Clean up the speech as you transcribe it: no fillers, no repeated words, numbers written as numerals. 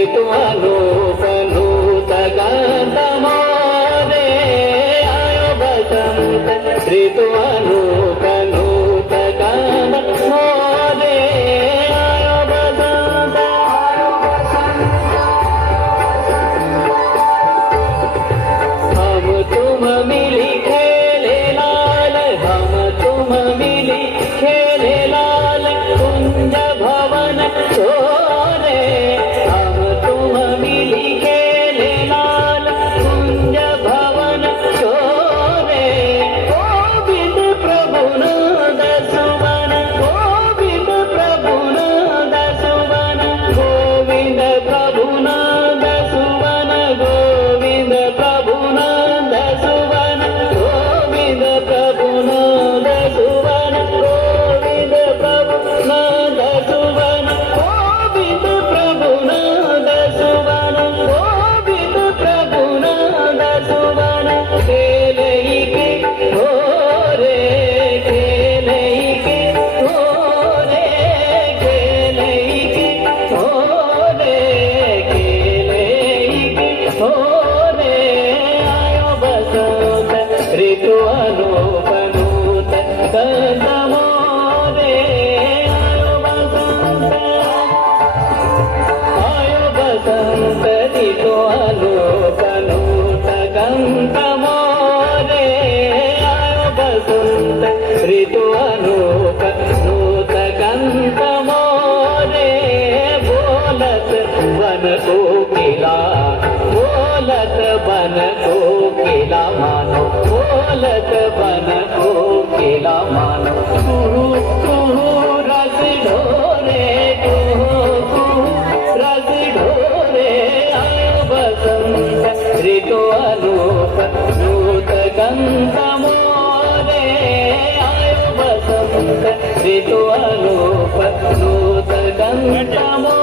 ऋतु अनूप नूत गंध मोरे आयो बसंत ऋतु अनूप नूत गंध मोरे आयो बसंत हम तुम मिली खेले लाल हम तुम मिली खेले लाल कुंज भवन छोरे हम तुम मिली खेले लाल कुंज भवन छोरे गोविंद प्रभु नंद सुवन गोविंद प्रभु नंद सुवन गोविंद प्रभु नंद सुवन गोविंद प्रभु नंद सुवन गोविंद प्रभु नंद सुवन गोविंद प्रभु नंद सुवन गोविंद प्रभु नंद सुवन गोविंद प्रभु नंद सुवन खेले के होरे खेले के होरे खेले के होरे खेले के होरे आयो बसंत ऋतु अनूप नूत गंध मोरे आयो बसंत ऋतु अनूप नूत गंध मोरे आयो बसंत ऋतु अनूप नूत गंध मोरे बोलत बन कोकिला बोलत बन कोकिला मानो बोलत बन कोकिला मानो रस ढोरे रस ढोरे आयो बसंत ऋतु अनूप नूत गंध मोरे आयो बसंत ऋतु अनूप नूत गंध मोरे